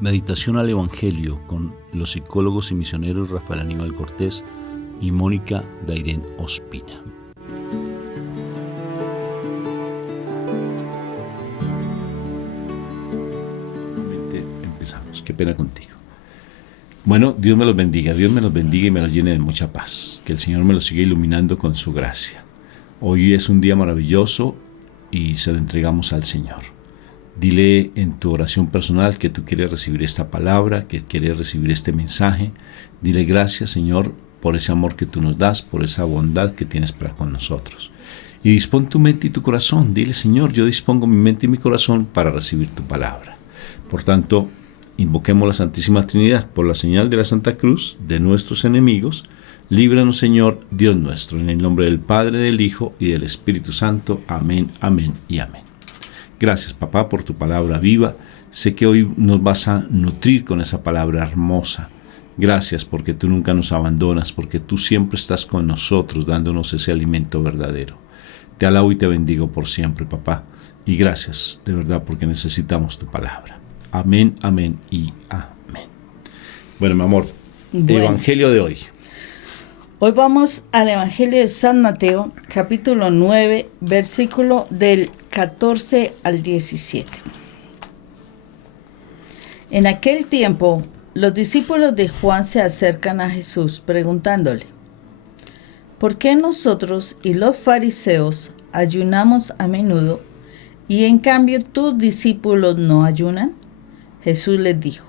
Meditación al Evangelio con los psicólogos y misioneros Rafael Aníbal Cortés y Mónica Dairén Ospina. Empezamos. Qué pena contigo. Bueno, Dios me los bendiga y me los llene de mucha paz. Que el Señor me los siga iluminando con su gracia. Hoy es un día maravilloso y se lo entregamos al Señor. Dile en tu oración personal que tú quieres recibir esta palabra, que quieres recibir este mensaje. Dile gracias, Señor, por ese amor que tú nos das, por esa bondad que tienes para con nosotros. Y dispón tu mente y tu corazón. Dile, Señor, yo dispongo mi mente y mi corazón para recibir tu palabra. Por tanto, invoquemos la Santísima Trinidad por la señal de la Santa Cruz de nuestros enemigos. Líbranos, Señor, Dios nuestro, en el nombre del Padre, del Hijo y del Espíritu Santo. Amén, amén y amén. Gracias, papá, por tu palabra viva. Sé que hoy nos vas a nutrir con esa palabra hermosa. Gracias porque tú nunca nos abandonas, porque tú siempre estás con nosotros dándonos ese alimento verdadero. Te alabo y te bendigo por siempre, papá. Y gracias, de verdad, porque necesitamos tu palabra. Amén, amén y amén. Bueno, mi amor, Evangelio de hoy. Hoy vamos al Evangelio de San Mateo, capítulo 9, versículo del 14 al 17. En aquel tiempo, los discípulos de Juan se acercan a Jesús preguntándole: ¿por qué nosotros y los fariseos ayunamos a menudo y en cambio tus discípulos no ayunan? Jesús les dijo: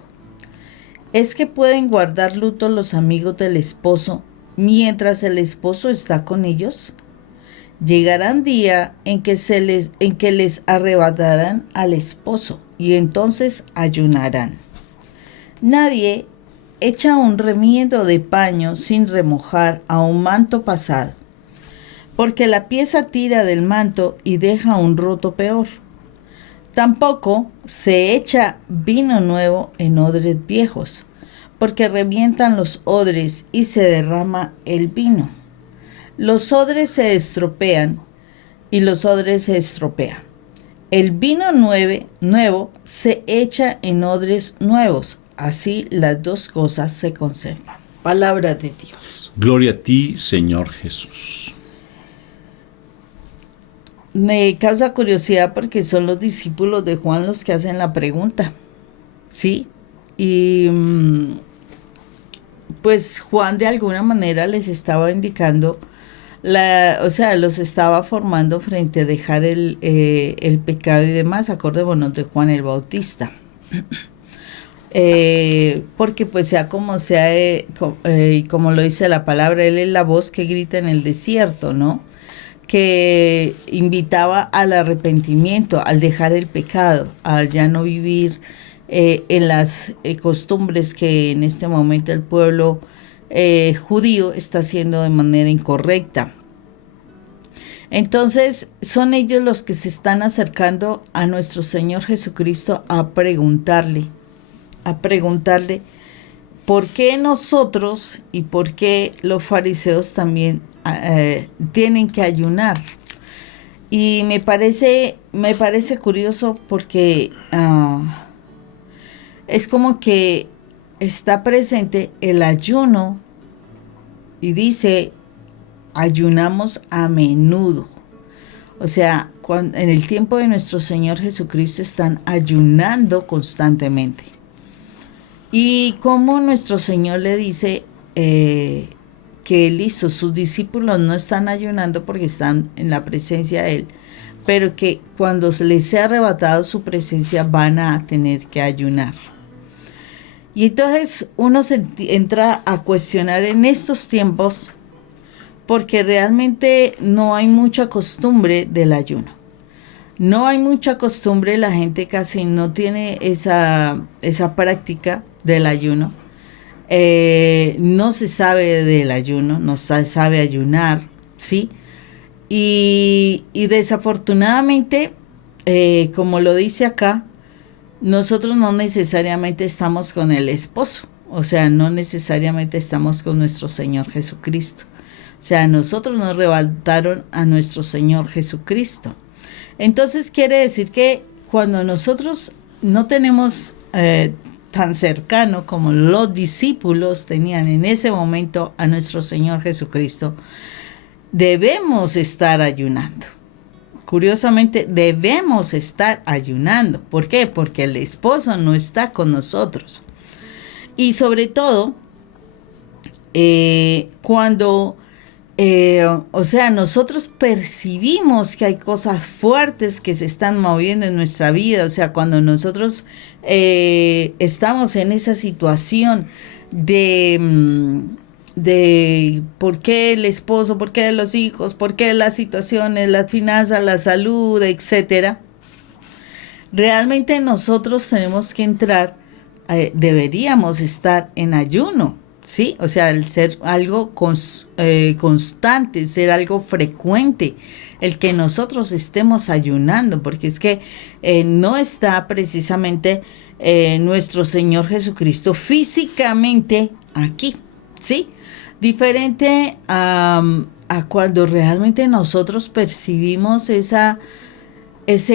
¿es que pueden guardar luto los amigos del esposo mientras el esposo está con ellos? Llegarán día en que les arrebatarán al esposo, y entonces ayunarán. Nadie echa un remiendo de paño sin remojar a un manto pasado, porque la pieza tira del manto y deja un roto peor. Tampoco se echa vino nuevo en odres viejos, porque revientan los odres y se derrama el vino. Los odres se estropean y los odres se estropean. El vino nuevo se echa en odres nuevos. Así las dos cosas se conservan. Palabra de Dios. Gloria a ti, Señor Jesús. Me causa curiosidad porque son los discípulos de Juan los que hacen la pregunta. ¿Sí? Y pues Juan de alguna manera les estaba indicando, los estaba formando frente a dejar el pecado y demás. Acordémonos de Juan el Bautista. Porque pues sea como sea, y como lo dice la palabra, él es la voz que grita en el desierto, ¿no? Que invitaba al arrepentimiento, al dejar el pecado, al ya no vivir en las costumbres que en este momento el pueblo judío está haciendo de manera incorrecta. Entonces son ellos los que se están acercando a nuestro Señor Jesucristo a preguntarle por qué nosotros y por qué los fariseos también tienen que ayunar. Y me parece curioso porque es como que está presente el ayuno y dice: ayunamos a menudo. O sea, en el tiempo de nuestro Señor Jesucristo están ayunando constantemente. Y como nuestro Señor le dice que listo, sus discípulos no están ayunando porque están en la presencia de Él, pero que cuando les sea arrebatado su presencia van a tener que ayunar. Y entonces uno se entra a cuestionar en estos tiempos, porque realmente no hay mucha costumbre del ayuno. No hay mucha costumbre, la gente casi no tiene esa práctica del ayuno. No se sabe del ayuno, no se sabe ayunar, ¿sí? Y desafortunadamente, como lo dice acá, nosotros no necesariamente estamos con el esposo, o sea, no necesariamente estamos con nuestro Señor Jesucristo. O sea, nosotros nos arrebataron a nuestro Señor Jesucristo. Entonces quiere decir que cuando nosotros no tenemos tan cercano como los discípulos tenían en ese momento a nuestro Señor Jesucristo, debemos estar ayunando. Curiosamente, debemos estar ayunando. ¿Por qué? Porque el esposo no está con nosotros. Y sobre todo, cuando, nosotros percibimos que hay cosas fuertes que se están moviendo en nuestra vida, o sea, cuando nosotros estamos en esa situación de por qué el esposo, por qué los hijos, por qué las situaciones, las finanzas, la salud, etcétera. Realmente nosotros tenemos que entrar, deberíamos estar en ayuno, ¿sí? O sea, el ser algo constante, ser algo frecuente, el que nosotros estemos ayunando, porque es que no está precisamente nuestro Señor Jesucristo físicamente aquí, ¿sí? Diferente a cuando realmente nosotros percibimos ese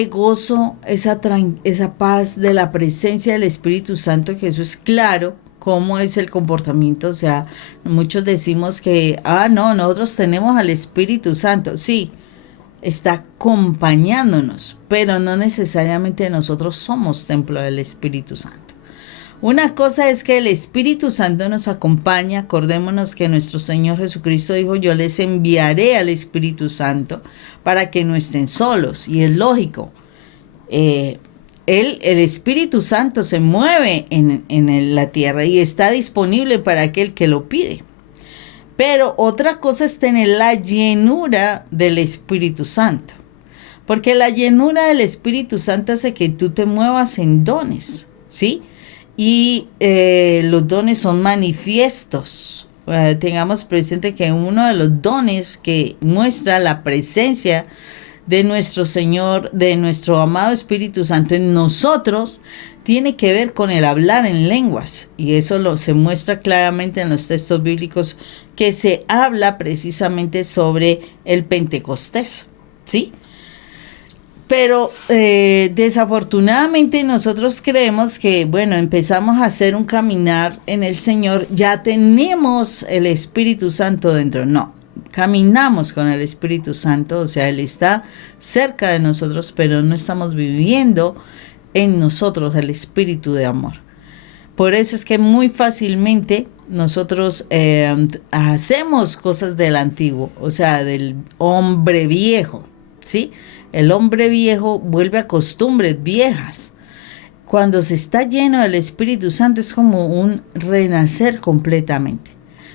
gozo, esa paz de la presencia del Espíritu Santo, que eso es claro, cómo es el comportamiento. O sea, muchos decimos que, no, nosotros tenemos al Espíritu Santo. Sí, está acompañándonos, pero no necesariamente nosotros somos templo del Espíritu Santo. Una cosa es que el Espíritu Santo nos acompaña. Acordémonos que nuestro Señor Jesucristo dijo: yo les enviaré al Espíritu Santo para que no estén solos. Y es lógico. El Espíritu Santo se mueve en la tierra y está disponible para aquel que lo pide. Pero otra cosa es tener la llenura del Espíritu Santo. Porque la llenura del Espíritu Santo hace que tú te muevas en dones, ¿sí? Y los dones son manifiestos. Tengamos presente que uno de los dones que muestra la presencia de nuestro Señor, de nuestro amado Espíritu Santo en nosotros, tiene que ver con el hablar en lenguas. Y eso se muestra claramente en los textos bíblicos, que se habla precisamente sobre el Pentecostés, ¿sí? Pero desafortunadamente nosotros creemos que, bueno, empezamos a hacer un caminar en el Señor, ya tenemos el Espíritu Santo dentro. No, caminamos con el Espíritu Santo, o sea, Él está cerca de nosotros, pero no estamos viviendo en nosotros el Espíritu de amor. Por eso es que muy fácilmente nosotros hacemos cosas del antiguo, o sea, del hombre viejo, ¿sí? El hombre viejo vuelve a costumbres viejas. Cuando se está lleno del Espíritu Santo es como un renacer completamente.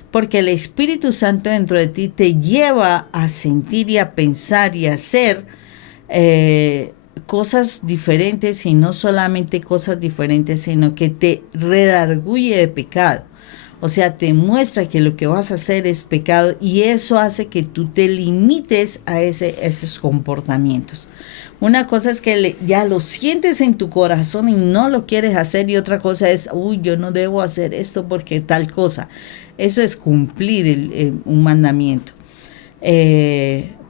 Porque el Espíritu Santo dentro de ti te lleva a sentir y a pensar y a hacer cosas diferentes, y no solamente cosas diferentes, sino que te redarguye de pecado. O sea, te muestra que lo que vas a hacer es pecado, y eso hace que tú te limites a esos comportamientos. Una cosa es que ya lo sientes en tu corazón y no lo quieres hacer, y otra cosa es, yo no debo hacer esto porque tal cosa. Eso es cumplir un mandamiento.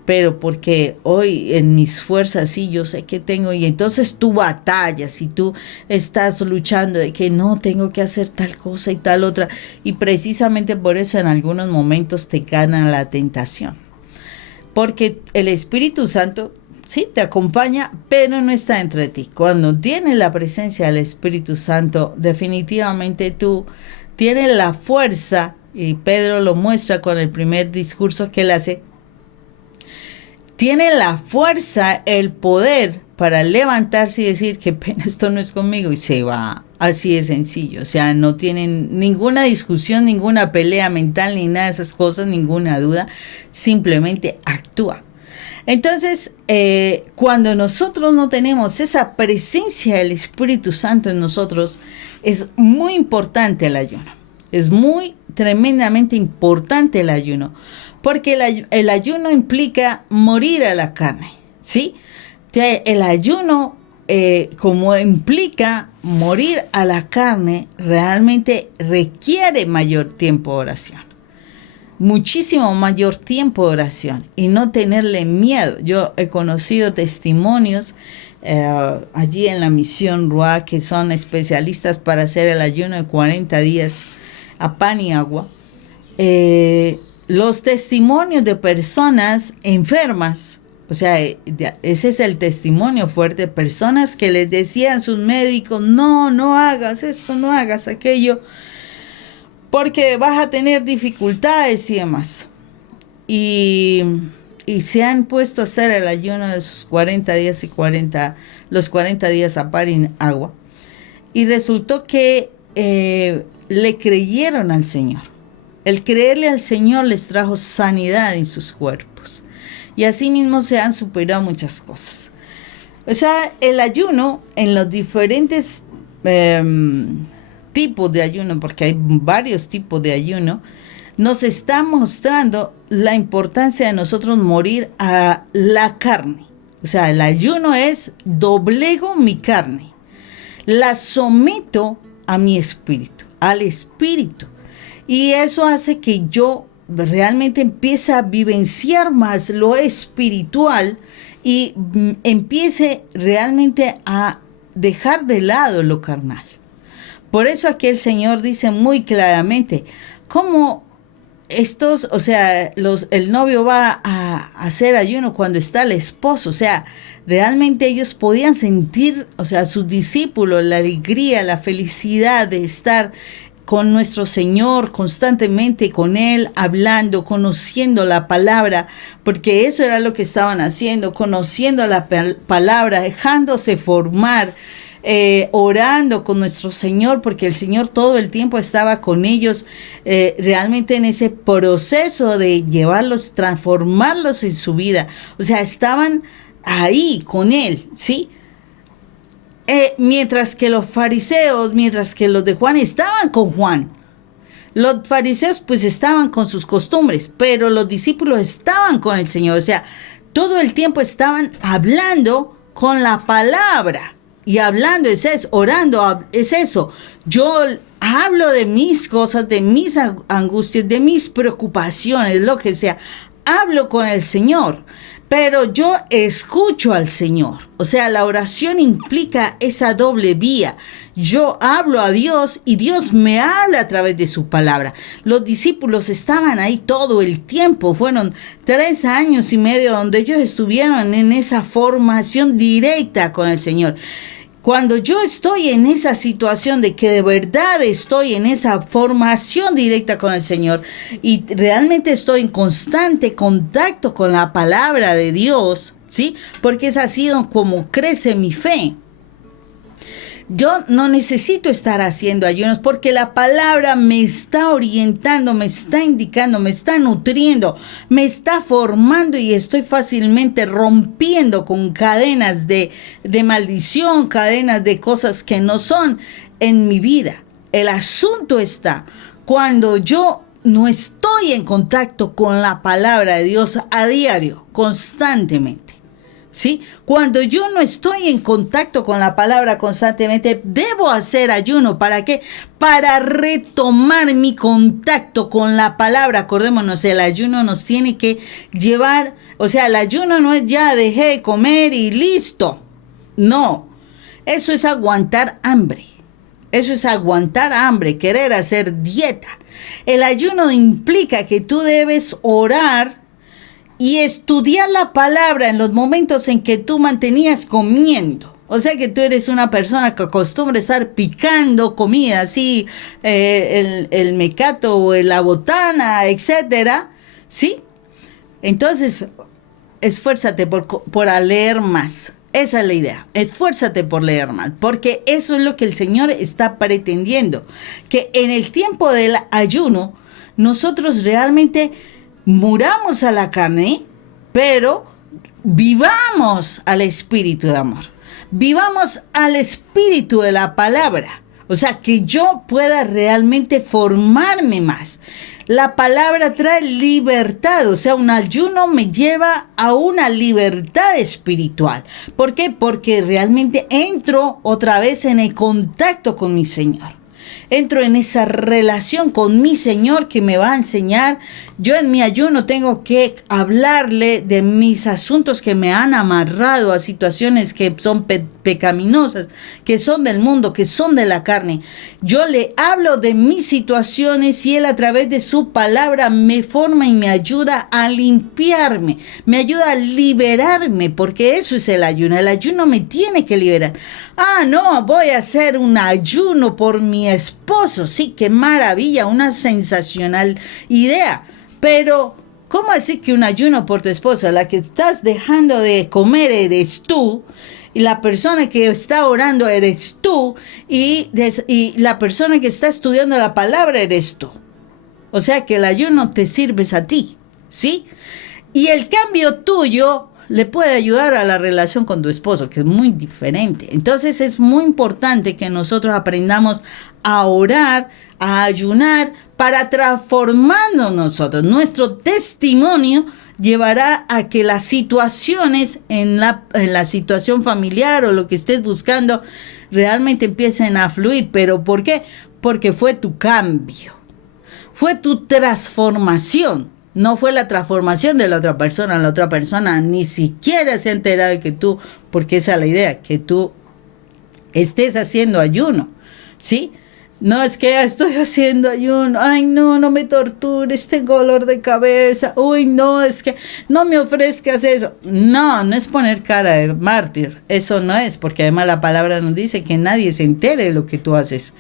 Pero porque hoy en mis fuerzas sí, yo sé que tengo, y entonces tú batallas y tú estás luchando de que no, tengo que hacer tal cosa y tal otra, y precisamente por eso en algunos momentos te gana la tentación, porque el Espíritu Santo sí te acompaña, pero no está dentro de ti. Cuando tienes la presencia del Espíritu Santo, definitivamente tú tienes la fuerza, y Pedro lo muestra con el primer discurso que él hace. Tiene la fuerza, el poder para levantarse y decir que esto no es conmigo, y se va. Así de sencillo. O sea, no tienen ninguna discusión, ninguna pelea mental, ni nada de esas cosas, ninguna duda. Simplemente actúa. Entonces, cuando nosotros no tenemos esa presencia del Espíritu Santo en nosotros, es muy importante el ayuno. Es muy tremendamente importante el ayuno. Porque el ayuno implica morir a la carne, ¿sí? El ayuno, como implica morir a la carne, realmente requiere mayor tiempo de oración. Muchísimo mayor tiempo de oración, y no tenerle miedo. Yo he conocido testimonios allí en la misión Ruá, que son especialistas para hacer el ayuno de 40 días a pan y agua, los testimonios de personas enfermas, o sea, ese es el testimonio fuerte, personas que les decían sus médicos, no hagas esto, no hagas aquello, porque vas a tener dificultades y demás. Y se han puesto a hacer el ayuno de sus 40 días y los 40 días a pan y agua. Y resultó que le creyeron al Señor. El creerle al Señor les trajo sanidad en sus cuerpos. Y así mismo se han superado muchas cosas. O sea, el ayuno en los diferentes tipos de ayuno, porque hay varios tipos de ayuno, nos está mostrando la importancia de nosotros morir a la carne. O sea, el ayuno es doblego mi carne, la someto a mi espíritu, al espíritu. Y eso hace que yo realmente empiece a vivenciar más lo espiritual y empiece realmente a dejar de lado lo carnal. Por eso aquí el Señor dice muy claramente, ¿cómo estos, o sea, el novio va a hacer ayuno cuando está el esposo? O sea, realmente ellos podían sentir, o sea, sus discípulos, la alegría, la felicidad de estar con nuestro Señor constantemente, con Él, hablando, conociendo la palabra, porque eso era lo que estaban haciendo, conociendo la palabra, dejándose formar, orando con nuestro Señor, porque el Señor todo el tiempo estaba con ellos, realmente en ese proceso de llevarlos, transformarlos en su vida. O sea, estaban ahí con Él, ¿sí? Mientras que los fariseos, mientras que los de Juan estaban con Juan. Los fariseos pues estaban con sus costumbres, pero los discípulos estaban con el Señor. O sea, todo el tiempo estaban hablando con la palabra. Y hablando es eso, orando es eso. Yo hablo de mis cosas, de mis angustias, de mis preocupaciones, lo que sea. Hablo con el Señor, pero yo escucho al Señor. O sea, la oración implica esa doble vía. Yo hablo a Dios y Dios me habla a través de su palabra. Los discípulos estaban ahí todo el tiempo. Fueron 3 años y medio donde ellos estuvieron en esa formación directa con el Señor. Cuando yo estoy en esa situación de que de verdad estoy en esa formación directa con el Señor y realmente estoy en constante contacto con la palabra de Dios, ¿sí? Porque es así como crece mi fe. Yo no necesito estar haciendo ayunos porque la palabra me está orientando, me está indicando, me está nutriendo, me está formando y estoy fácilmente rompiendo con cadenas de maldición, cadenas de cosas que no son en mi vida. El asunto está cuando yo no estoy en contacto con la palabra de Dios a diario, constantemente. ¿Sí? Cuando yo no estoy en contacto con la palabra constantemente, debo hacer ayuno. ¿Para qué? Para retomar mi contacto con la palabra. Acordémonos, el ayuno nos tiene que llevar, o sea, el ayuno no es ya dejé de comer y listo. No, eso es aguantar hambre. Eso es aguantar hambre, querer hacer dieta. El ayuno implica que tú debes orar y estudiar la palabra en los momentos en que tú mantenías comiendo. O sea que tú eres una persona que acostumbra estar picando comida, así, el mecato o la botana, etcétera, ¿sí? Entonces, esfuérzate por leer más. Esa es la idea. Esfuérzate por leer más, porque eso es lo que el Señor está pretendiendo. Que en el tiempo del ayuno, nosotros realmente muramos a la carne, pero vivamos al espíritu de amor. Vivamos al espíritu de la palabra. O sea, que yo pueda realmente formarme más. La palabra trae libertad. O sea, un ayuno me lleva a una libertad espiritual. ¿Por qué? Porque realmente entro otra vez en el contacto con mi Señor. entro en esa relación con mi Señor que me va a enseñar. Yo en mi ayuno tengo que hablarle de mis asuntos que me han amarrado a situaciones que son pecaminosas, que son del mundo, que son de la carne. Yo le hablo de mis situaciones y Él a través de su palabra me forma y me ayuda a limpiarme, me ayuda a liberarme, porque eso es el ayuno. El ayuno me tiene que liberar. Ah, no, voy a hacer un ayuno por mi esposo. Sí, qué maravilla, una sensacional idea. Pero, ¿cómo decir que un ayuno por tu esposo? La que estás dejando de comer eres tú, y la persona que está orando eres tú, y la persona que está estudiando la palabra eres tú. O sea que el ayuno te sirves a ti, ¿sí? Y el cambio tuyo le puede ayudar a la relación con tu esposo, que es muy diferente. Entonces es muy importante que nosotros aprendamos a orar, a ayunar, para transformarnos nosotros. Nuestro testimonio llevará a que las situaciones en la situación familiar o lo que estés buscando realmente empiecen a fluir. ¿Pero por qué? Porque fue tu cambio, fue tu transformación. No fue la transformación de la otra persona ni siquiera se ha enterado de que tú, porque esa es la idea, que tú estés haciendo ayuno, ¿sí? No es que estoy haciendo ayuno, ay no, no me tortures, tengo dolor de cabeza, uy no, es que no me ofrezcas eso. No, no es poner cara de mártir, eso no es, porque además la palabra nos dice que nadie se entere de lo que tú haces.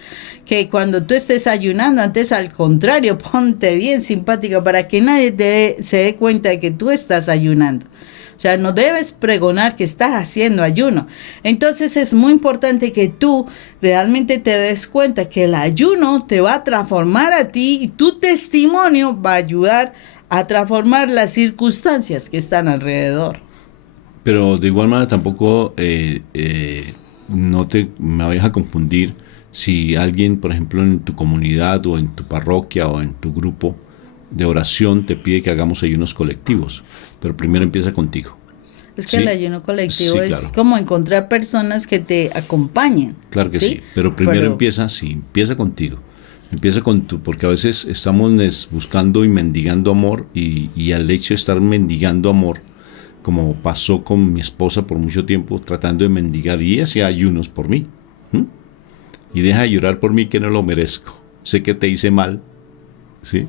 Que cuando tú estés ayunando, antes al contrario, ponte bien simpática para que nadie se dé cuenta de que tú estás ayunando. O sea, no debes pregonar que estás haciendo ayuno. Entonces es muy importante que tú realmente te des cuenta que el ayuno te va a transformar a ti y tu testimonio va a ayudar a transformar las circunstancias que están alrededor. Pero de igual manera tampoco no te me vayas a confundir si alguien, por ejemplo, en tu comunidad o en tu parroquia o en tu grupo de oración te pide que hagamos ayunos colectivos, pero primero empieza contigo. Es que ¿sí? El ayuno colectivo Sí, es claro. Como encontrar personas que te acompañen. Claro que sí, pero primero empieza contigo. Empieza con tú, porque a veces estamos buscando y mendigando amor y al hecho de estar mendigando amor, como pasó con mi esposa por mucho tiempo, tratando de mendigar, y ella hacía ayunos por mí. Y deja de llorar por mí que no lo merezco. Sé que te hice mal, ¿sí?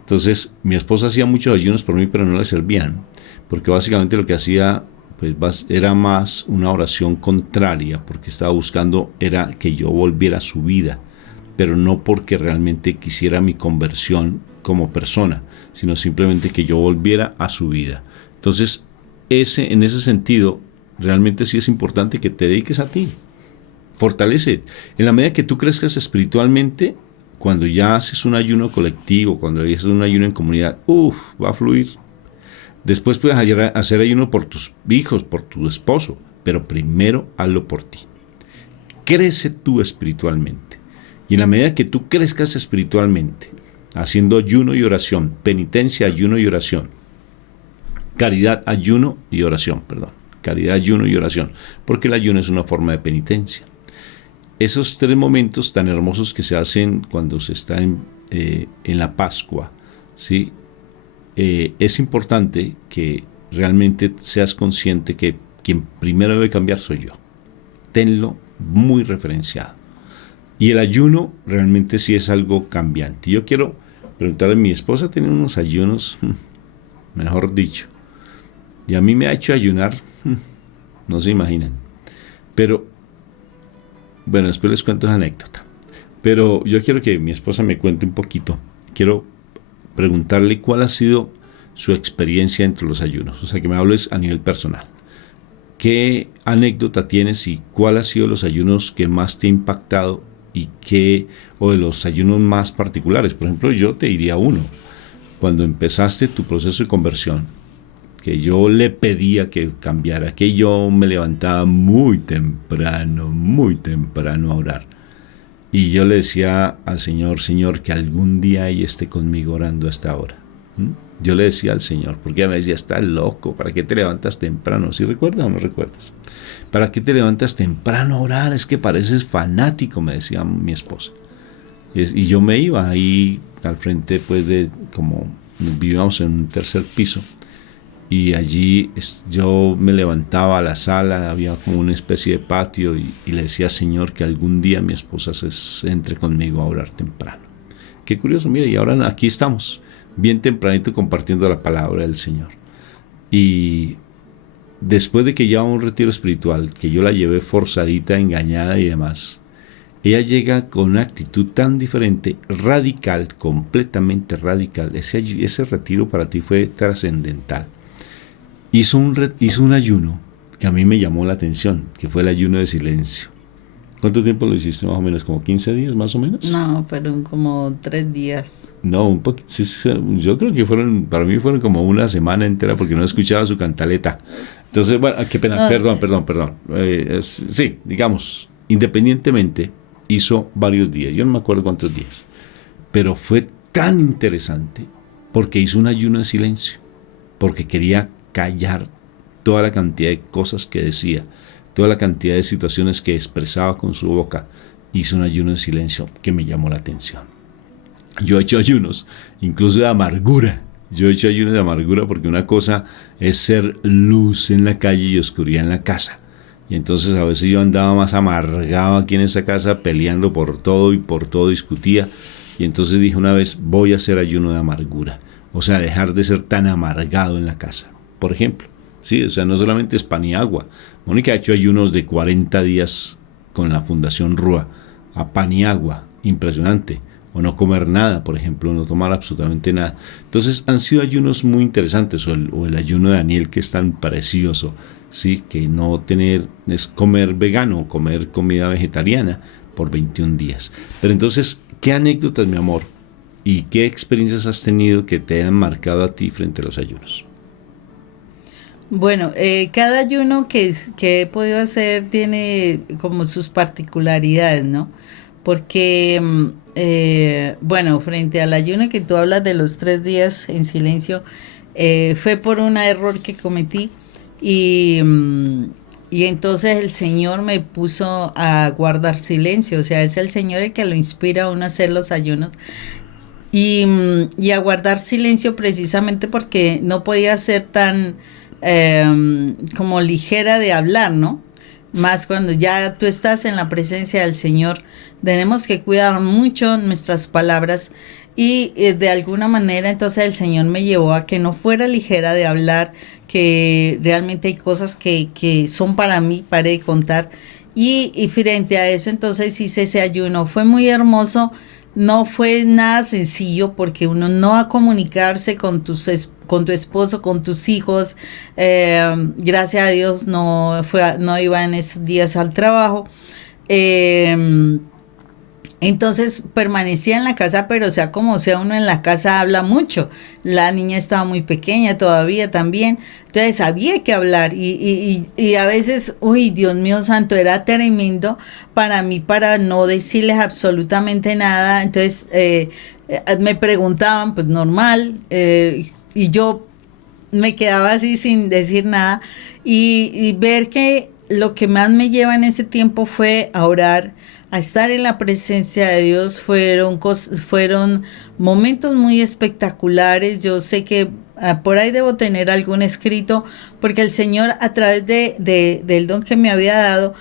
Entonces, mi esposa hacía muchos ayunos por mí, pero no le servían, porque básicamente lo que hacía pues era más una oración contraria, porque estaba buscando era que yo volviera a su vida, pero no porque realmente quisiera mi conversión como persona, sino simplemente que yo volviera a su vida. Entonces, en ese sentido, realmente sí es importante que te dediques a ti. Fortalece. En la medida que tú crezcas espiritualmente, cuando ya haces un ayuno colectivo, cuando haces un ayuno en comunidad, va a fluir. Después puedes hacer ayuno por tus hijos, por tu esposo, pero primero hazlo por ti. Crece tú espiritualmente. Y en la medida que tú crezcas espiritualmente, haciendo ayuno y oración, penitencia, ayuno y oración, caridad, ayuno y oración, caridad, ayuno y oración, porque el ayuno es una forma de penitencia. Esos tres momentos tan hermosos que se hacen cuando se está en la Pascua, ¿sí? Es importante que realmente seas consciente que quien primero debe cambiar soy yo. Tenlo muy referenciado. Y el ayuno realmente sí es algo cambiante. Yo quiero preguntarle a mi esposa, tiene unos ayunos, mejor dicho, y a mí me ha hecho ayunar, no se imaginan. Pero bueno, después les cuento esa anécdota. Pero yo quiero que mi esposa me cuente un poquito. Quiero preguntarle cuál ha sido su experiencia entre los ayunos. O sea, que me hables a nivel personal. ¿Qué anécdota tienes y cuál ha sido los ayunos que más te ha impactado o de los ayunos más particulares? Por ejemplo, yo te diría uno. Cuando empezaste tu proceso de conversión, que yo le pedía que cambiara, que yo me levantaba muy temprano a orar. Y yo le decía al Señor, Señor, que algún día ella esté conmigo orando a esta hora. Yo le decía al Señor, porque ella me decía, estás loco, ¿para qué te levantas temprano? ¿Sí recuerdas o no recuerdas? ¿Para qué te levantas temprano a orar? Es que pareces fanático, me decía mi esposa. Y yo me iba ahí al frente, pues, de como vivíamos en un tercer piso, y allí yo me levantaba a la sala, había como una especie de patio, y le decía, Señor, que algún día mi esposa se entre conmigo a orar temprano. Qué curioso, mire, y ahora aquí estamos, bien tempranito, compartiendo la palabra del Señor. Y después de que llevaba un retiro espiritual, que yo la llevé forzadita, engañada y demás, ella llega con una actitud tan diferente, radical, completamente radical. Ese retiro para ti fue trascendental. Hizo un ayuno que a mí me llamó la atención, que fue el ayuno de silencio. ¿Cuánto tiempo lo hiciste más o menos? ¿Como 15 días más o menos? No, fueron como 3 días. No, un poquito. Sí, yo creo que para mí fueron como una semana entera porque no escuchaba su cantaleta. Entonces, bueno, qué pena, No, perdón. Sí, digamos, independientemente, hizo varios días. Yo no me acuerdo cuántos días. Pero fue tan interesante porque hizo un ayuno de silencio. Porque quería callar toda la cantidad de cosas que decía, toda la cantidad de situaciones que expresaba con su boca. Hizo un ayuno de silencio que me llamó la atención. Yo he hecho ayunos, incluso de amargura. Yo he hecho ayunos de amargura porque una cosa es ser luz en la calle y oscuridad en la casa. Y entonces a veces yo andaba más amargado aquí en esta casa, peleando por todo y por todo discutía. Y entonces dije una vez, voy a hacer ayuno de amargura. O sea, dejar de ser tan amargado en la casa, por ejemplo. Sí, o sea, no solamente es pan y agua. Mónica ha hecho ayunos de 40 días con la Fundación Rúa, a pan y agua, impresionante. O no comer nada, por ejemplo, no tomar absolutamente nada. Entonces han sido ayunos muy interesantes, o el ayuno de Daniel, que es tan precioso, ¿sí? Que no tener, es comer vegano, comer comida vegetariana por 21 días. Pero entonces, ¿qué anécdotas, mi amor, y qué experiencias has tenido que te hayan marcado a ti frente a los ayunos? bueno, cada ayuno que he podido hacer tiene como sus particularidades, ¿no? Porque, bueno, frente al ayuno que tú hablas de los 3 días en silencio, fue por un error que cometí y, y entonces el Señor me puso a guardar silencio, o sea, es el Señor el que lo inspira a uno a hacer los ayunos y a guardar silencio precisamente porque no podía ser tan como ligera de hablar, ¿no? Más cuando ya tú estás en la presencia del Señor, tenemos que cuidar mucho nuestras palabras y de alguna manera entonces el Señor me llevó a que no fuera ligera de hablar, que realmente hay cosas que son para mí, para de contar y frente a eso entonces hice ese ayuno, fue muy hermoso. No fue nada sencillo porque uno no va a comunicarse con tu esposo, con tus hijos. Gracias a Dios no iba en esos días al trabajo. Eh, entonces permanecía en la casa, pero sea como sea, uno en la casa habla mucho. La niña estaba muy pequeña todavía también. Entonces había que hablar y a veces, uy, Dios mío santo, era tremendo para mí para no decirles absolutamente nada. Entonces me preguntaban, pues normal, y yo me quedaba así sin decir nada y ver que lo que más me lleva en ese tiempo fue a orar, a estar en la presencia de Dios. Fueron momentos muy espectaculares. Yo sé que por ahí debo tener algún escrito, porque el Señor a través del don que me había dado,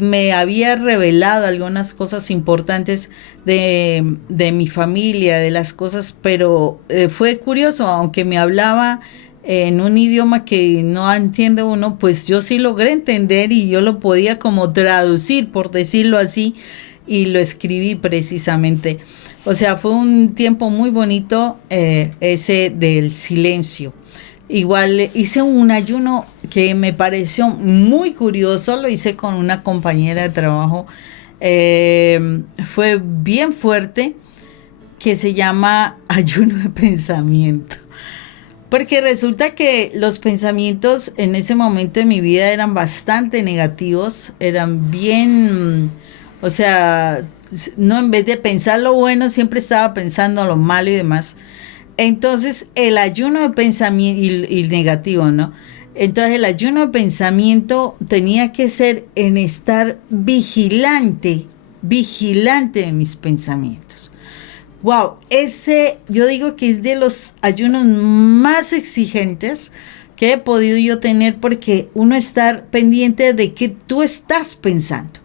me había revelado algunas cosas importantes de mi familia, de las cosas, pero fue curioso, aunque me hablaba en un idioma que no entiende uno, pues yo sí logré entender y yo lo podía como traducir, por decirlo así, y lo escribí precisamente. O sea, fue un tiempo muy bonito ese del silencio. Igual hice un ayuno que me pareció muy curioso, lo hice con una compañera de trabajo, fue bien fuerte, que se llama ayuno de pensamiento. Porque resulta que los pensamientos en ese momento de mi vida eran bastante negativos, eran bien, o sea, no, en vez de pensar lo bueno, siempre estaba pensando lo malo y demás. Entonces, el ayuno de pensamiento y negativo, ¿no? Entonces, el ayuno de pensamiento tenía que ser en estar vigilante vigilante de mis pensamientos. Wow, ese yo digo que es de los ayunos más exigentes que he podido yo tener, porque uno estar pendiente de qué tú estás pensando,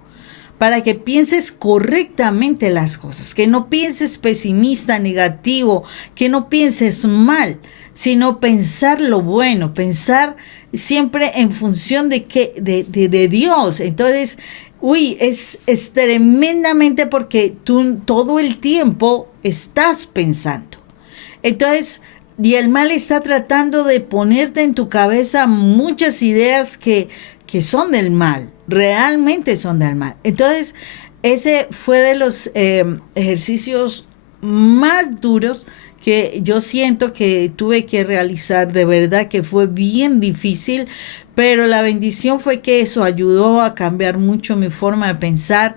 para que pienses correctamente las cosas, que no pienses pesimista, negativo, que no pienses mal, sino pensar lo bueno, pensar siempre en función de de Dios. Entonces, es tremendamente, porque tú todo el tiempo estás pensando. Entonces, y el mal está tratando de ponerte en tu cabeza muchas ideas que son del mal, realmente son del mal. Entonces, ese fue de los ejercicios más duros que yo siento que tuve que realizar. De verdad que fue bien difícil, pero la bendición fue que eso ayudó a cambiar mucho mi forma de pensar.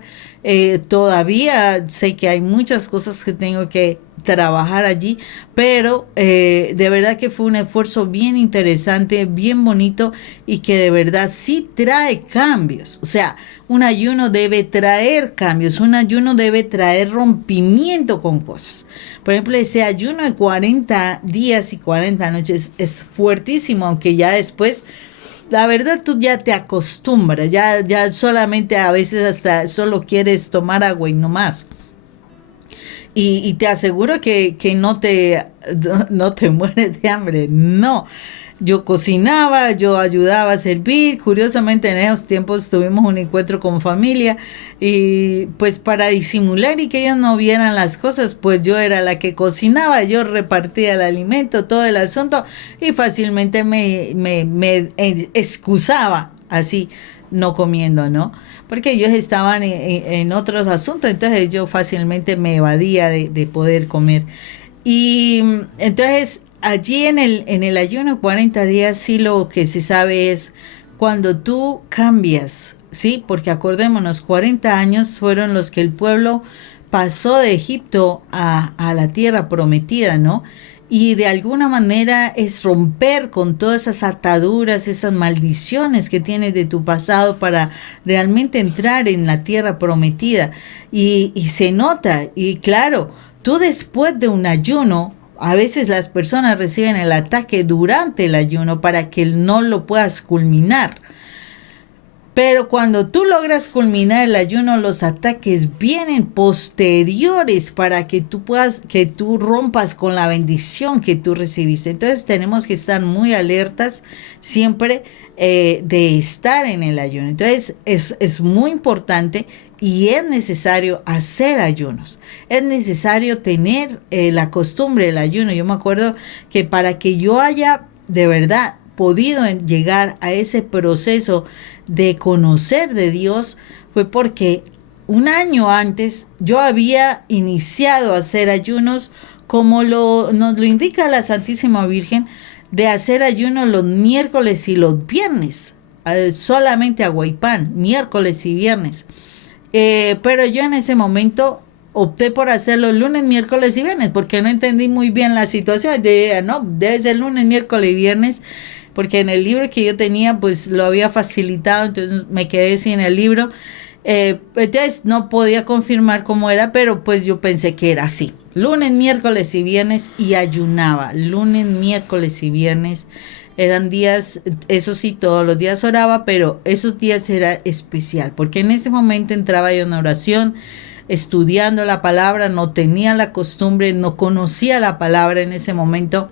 Todavía sé que hay muchas cosas que tengo que trabajar allí, pero de verdad que fue un esfuerzo bien interesante, bien bonito, y que de verdad sí trae cambios. O sea, un ayuno debe traer cambios, un ayuno debe traer rompimiento con cosas. Por ejemplo, ese ayuno de 40 días y 40 noches es fuertísimo, aunque ya después, la verdad, tú ya te acostumbras, ya solamente a veces hasta solo quieres tomar agua y no más. Y te aseguro que no te mueres de hambre, no. Yo cocinaba, yo ayudaba a servir. Curiosamente, en esos tiempos tuvimos un encuentro con familia, y pues para disimular y que ellos no vieran las cosas, pues yo era la que cocinaba, yo repartía el alimento, todo el asunto, y fácilmente me excusaba así, no comiendo, ¿no? Porque ellos estaban en otros asuntos, entonces yo fácilmente me evadía de poder comer. Y entonces allí en el ayuno 40 días, sí, lo que se sabe es cuando tú cambias, ¿sí? Porque acordémonos, 40 años fueron los que el pueblo pasó de Egipto a la tierra prometida, ¿no? Y de alguna manera es romper con todas esas ataduras, esas maldiciones que tienes de tu pasado, para realmente entrar en la tierra prometida. Y se nota, y claro, tú después de un ayuno, a veces las personas reciben el ataque durante el ayuno para que no lo puedas culminar. Pero cuando tú logras culminar el ayuno, los ataques vienen posteriores para que tú rompas con la bendición que tú recibiste. Entonces tenemos que estar muy alertas siempre de estar en el ayuno. Entonces es muy importante, y es necesario hacer ayunos. Es necesario tener la costumbre del ayuno. Yo me acuerdo que para que yo haya de verdad podido llegar a ese proceso de conocer de Dios, fue porque un año antes yo había iniciado a hacer ayunos, como nos lo indica la Santísima Virgen, de hacer ayunos los miércoles y los viernes, solamente agua y pan, miércoles y viernes. Pero yo en ese momento opté por hacerlo lunes, miércoles y viernes, porque no entendí muy bien la situación. No, debe ser lunes, miércoles y viernes, porque en el libro que yo tenía pues lo había facilitado, entonces me quedé sin el libro. Entonces no podía confirmar cómo era, pero pues yo pensé que era así: lunes, miércoles y viernes, y ayunaba lunes, miércoles y viernes. Eran días, eso sí, todos los días oraba, pero esos días era especial, porque en ese momento entraba yo en oración, estudiando la palabra. No tenía la costumbre, no conocía la palabra en ese momento.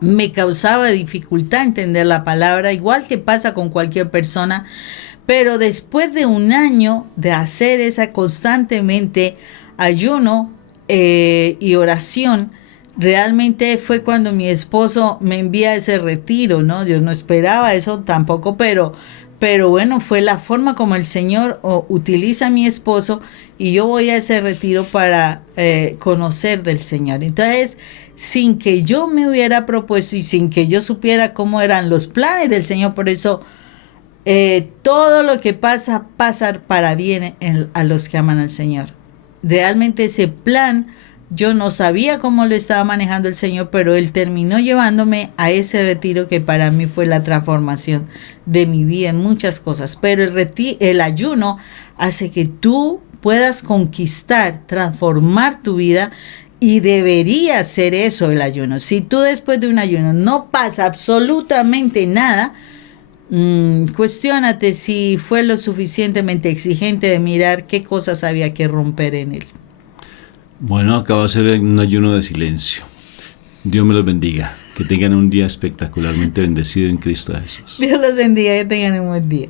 Me causaba dificultad entender la palabra, igual que pasa con cualquier persona. Pero después de un año de hacer esa constantemente ayuno y oración, realmente fue cuando mi esposo me envía a ese retiro, ¿no? Yo no esperaba eso tampoco, pero bueno, fue la forma como el Señor utiliza a mi esposo, y yo voy a ese retiro para conocer del Señor. Entonces, sin que yo me hubiera propuesto y sin que yo supiera cómo eran los planes del Señor, por eso todo lo que pasa para bien a los que aman al Señor. Realmente ese plan yo no sabía cómo lo estaba manejando el Señor, pero Él terminó llevándome a ese retiro que para mí fue la transformación de mi vida en muchas cosas. Pero el ayuno hace que tú puedas conquistar, transformar tu vida. Y debería ser eso el ayuno. Si tú después de un ayuno no pasa absolutamente nada, cuestiónate si fue lo suficientemente exigente de mirar qué cosas había que romper en él. Bueno, acabo de hacer un ayuno de silencio. Dios me los bendiga. Que tengan un día espectacularmente bendecido en Cristo Jesús. Dios los bendiga, que tengan un buen día.